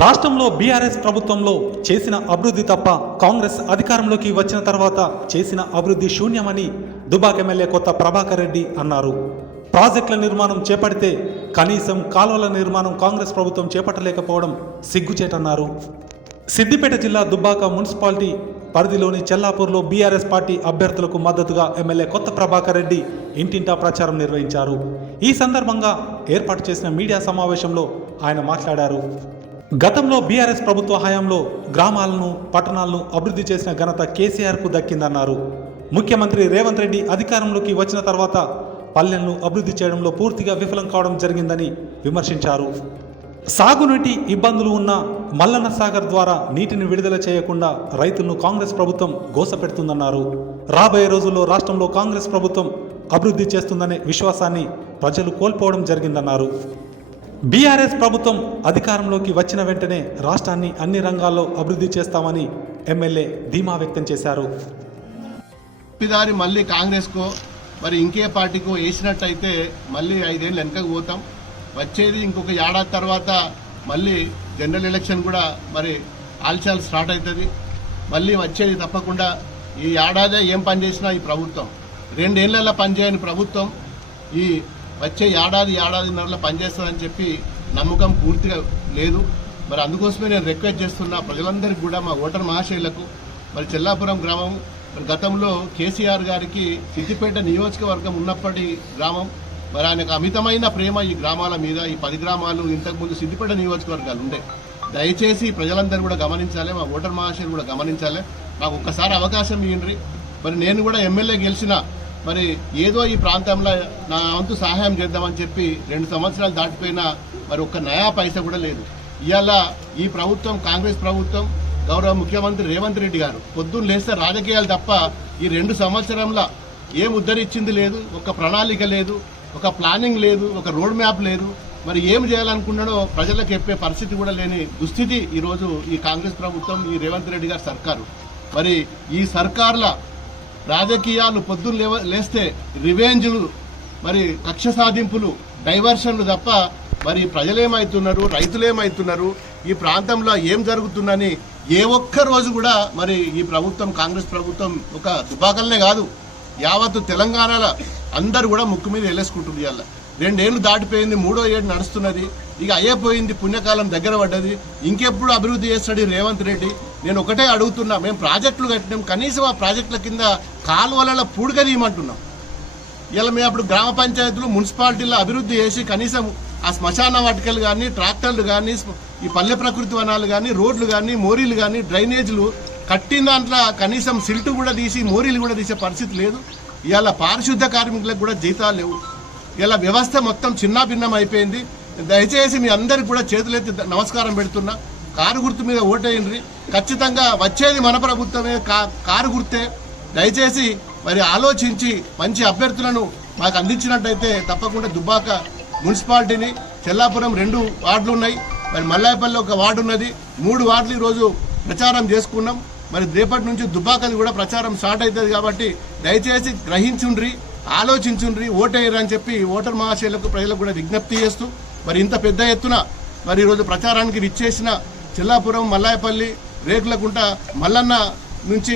రాష్ట్రంలో బీఆర్ఎస్ ప్రభుత్వంలో చేసిన అభివృద్ధి తప్ప కాంగ్రెస్ అధికారంలోకి వచ్చిన తర్వాత చేసిన అభివృద్ధి శూన్యమని దుబాక్ ఎమ్మెల్యే కొత్త ప్రభాకర్ రెడ్డి అన్నారు. ప్రాజెక్టుల నిర్మాణం చేపడితే కనీసం కాలువల నిర్మాణం కాంగ్రెస్ ప్రభుత్వం చేపట్టలేకపోవడం సిగ్గుచేటన్నారు. సిద్దిపేట జిల్లా దుబ్బాక మున్సిపాలిటీ పరిధిలోని చెల్లాపూర్లో బీఆర్ఎస్ పార్టీ అభ్యర్థులకు మద్దతుగా ఎమ్మెల్యే కొత్త ప్రభాకర్ రెడ్డి ఇంటింటా ప్రచారం నిర్వహించారు. ఈ సందర్భంగా ఏర్పాటు చేసిన మీడియా సమావేశంలో ఆయన మాట్లాడారు. గతంలో బీఆర్ఎస్ ప్రభుత్వ హయాంలో గ్రామాలను పట్టణాలను అభివృద్ధి చేసిన ఘనత కేసీఆర్కు దక్కిందన్నారు. ముఖ్యమంత్రి రేవంత్ రెడ్డి అధికారంలోకి వచ్చిన తర్వాత పల్లెలను అభివృద్ధి చేయడంలో పూర్తిగా విఫలం కావడం జరిగిందని విమర్శించారు. సాగునీటి ఇబ్బందులు ఉన్న మల్లన్న సాగర్ ద్వారా నీటిని విడుదల చేయకుండా రైతులను కాంగ్రెస్ ప్రభుత్వం గోసపెడుతుందన్నారు. రాబోయే రోజుల్లో రాష్ట్రంలో కాంగ్రెస్ ప్రభుత్వం అభివృద్ధి చేస్తుందనే విశ్వాసాన్ని ప్రజలు కోల్పోవడం జరిగిందన్నారు. బీఆర్ఎస్ ప్రభుత్వం అధికారంలోకి వచ్చిన వెంటనే రాష్ట్రాన్ని అన్ని రంగాల్లో అభివృద్ధి చేస్తామని ఎమ్మెల్యే ధీమా వ్యక్తం చేశారు. తప్పిదారి మళ్ళీ కాంగ్రెస్కో మరి ఇంకే పార్టీకో వేసినట్టయితే మళ్ళీ ఐదేళ్ళు వెనకకు పోతాం. వచ్చేది ఇంకొక ఏడాది తర్వాత మళ్ళీ జనరల్ ఎలక్షన్ కూడా మరి ఆల్చాల్ స్టార్ట్ అవుతుంది మళ్ళీ వచ్చేది తప్పకుండా ఈ ఏడాదే ఏం పని చేసినా ఈ ప్రభుత్వం. రెండేళ్ళలో పనిచేయని ప్రభుత్వం ఈ వచ్చే ఏడాది ఏడాదిన్నరలో పనిచేస్తుందని చెప్పి నమ్మకం పూర్తిగా లేదు. మరి అందుకోసమే నేను రిక్వెస్ట్ చేస్తున్నా ప్రజలందరికీ కూడా మా ఓటర్ మహాశైలకు మరి చెల్లాపురం గ్రామం మరి గతంలో కేసీఆర్ గారికి సిద్దిపేట నియోజకవర్గం ఉన్నప్పటి గ్రామం మరి ఆయనకు అమితమైన ప్రేమ ఈ గ్రామాల మీద ఈ పది గ్రామాలు ఇంతకుముందు సిద్దిపేట నియోజకవర్గాలు ఉండే. దయచేసి ప్రజలందరూ కూడా గమనించాలి మా ఓటర్ మహాశయులు కూడా గమనించాలి. నాకు ఒక్కసారి అవకాశం ఇవ్వండి మరి నేను కూడా ఎమ్మెల్యే గెలిచిన మరి ఏదో ఈ ప్రాంతంలో నా వంతు సహాయం చేద్దామని చెప్పి రెండు సంవత్సరాలు దాటిపోయినా మరి ఒక్క నయా పైసా కూడా లేదు. ఇవాళ ఈ ప్రభుత్వం కాంగ్రెస్ ప్రభుత్వం గౌరవ ముఖ్యమంత్రి రేవంత్ రెడ్డి గారు పొద్దున్న లేస్తే రాజకీయాలు తప్ప ఈ రెండు సంవత్సరంలో ఏం ఉద్ధరించింది లేదు ఒక ప్రణాళిక లేదు ఒక ప్లానింగ్ లేదు ఒక రోడ్ మ్యాప్ లేదు. మరి ఏం చేయాలనుకున్నాడో ప్రజలకు చెప్పే పరిస్థితి కూడా లేని దుస్థితి ఈరోజు ఈ కాంగ్రెస్ ప్రభుత్వం ఈ రేవంత్ రెడ్డి గారి సర్కారు. మరి ఈ సర్కార్ల రాజకీయాలు పొద్దున్న లేవ లేస్తే రివెంజ్లు మరి కక్ష సాధింపులు డైవర్షన్లు తప్ప మరి ప్రజలేమవుతున్నారు రైతులేమవుతున్నారు ఈ ప్రాంతంలో ఏం జరుగుతుందని ఏ ఒక్క రోజు కూడా మరి ఈ ప్రభుత్వం కాంగ్రెస్ ప్రభుత్వం ఒక దుబాకల్నే కాదు. యావత్తు తెలంగాణలో అందరు కూడా ముక్కు మీద వెళ్ళేసుకుంటుంది ఇవాళ. రెండేళ్ళు దాటిపోయింది మూడో ఏడు నడుస్తున్నది ఇక అయ్యే పోయింది పుణ్యకాలం దగ్గర పడ్డది ఇంకెప్పుడు అభివృద్ధి చేస్తాడు రేవంత్ రెడ్డి. నేను ఒకటే అడుగుతున్నా మేము ప్రాజెక్టులు కట్టినాం కనీసం ఆ ప్రాజెక్టుల కింద కాలువలలో పూడకదీయమంటున్నాం. ఇలా మేము అప్పుడు గ్రామ పంచాయతీలు మున్సిపాలిటీలో అభివృద్ధి చేసి కనీసం ఆ శ్మశాన వాటికలు కానీ ట్రాక్టర్లు కానీ ఈ పల్లె ప్రకృతి వనాలు కానీ రోడ్లు కానీ మోరీలు కానీ డ్రైనేజీలు కట్టిన దాంట్లో కనీసం సిల్ట్ కూడా తీసి మోరీలు కూడా తీసే పరిస్థితి లేదు. ఇవాళ పారిశుద్ధ కార్మికులకు కూడా జీతాలు లేవు. ఇలా వ్యవస్థ మొత్తం చిన్నాభిన్నం అయిపోయింది. దయచేసి మీ అందరికి కూడా చేతులెత్తి నమస్కారం పెడుతున్నా. కారు గుర్తు మీద ఓటేయండి. ఖచ్చితంగా వచ్చేది మన ప్రభుత్వమే. కా- కారు గుర్తే. దయచేసి మరి ఆలోచించి మంచి అభ్యర్థులను మాకు అందించినట్టయితే తప్పకుండా దుబ్బాక మున్సిపాలిటీని చెల్లాపురం రెండు వార్డులు ఉన్నాయి మరి మల్లాయపల్లి ఒక వార్డు ఉన్నది మూడు వార్డులు ఈరోజు ప్రచారం చేసుకున్నాం. మరి రేపటి నుంచి దుబ్బాకది కూడా ప్రచారం స్టార్ట్ అవుతుంది కాబట్టి దయచేసి గ్రహించుండ్రి ఆలోచించుండ్రి ఓటేయరు అని చెప్పి ఓటర్ మహాశయులకు ప్రజలకు కూడా విజ్ఞప్తి చేస్తూ మరి ఇంత పెద్ద ఎత్తున మరి ఈరోజు ప్రచారానికి విచ్చేసిన చెల్లాపురం మల్లాయపల్లి రేకులకుంట మల్లన్న నుంచి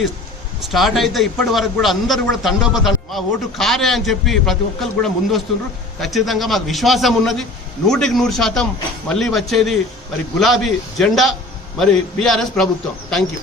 స్టార్ట్ అయితే ఇప్పటి వరకు కూడా అందరూ కూడా తండోపతండ మా ఓటు కారే అని చెప్పి ప్రతి ఒక్కరు కూడా ముందొస్తున్నారు ఖచ్చితంగా మాకు విశ్వాసం ఉన్నది. నూటికి నూరు శాతం మళ్ళీ వచ్చేది మరి గులాబీ జెండా మరి బీఆర్ఎస్ ప్రభుత్వం. Thank you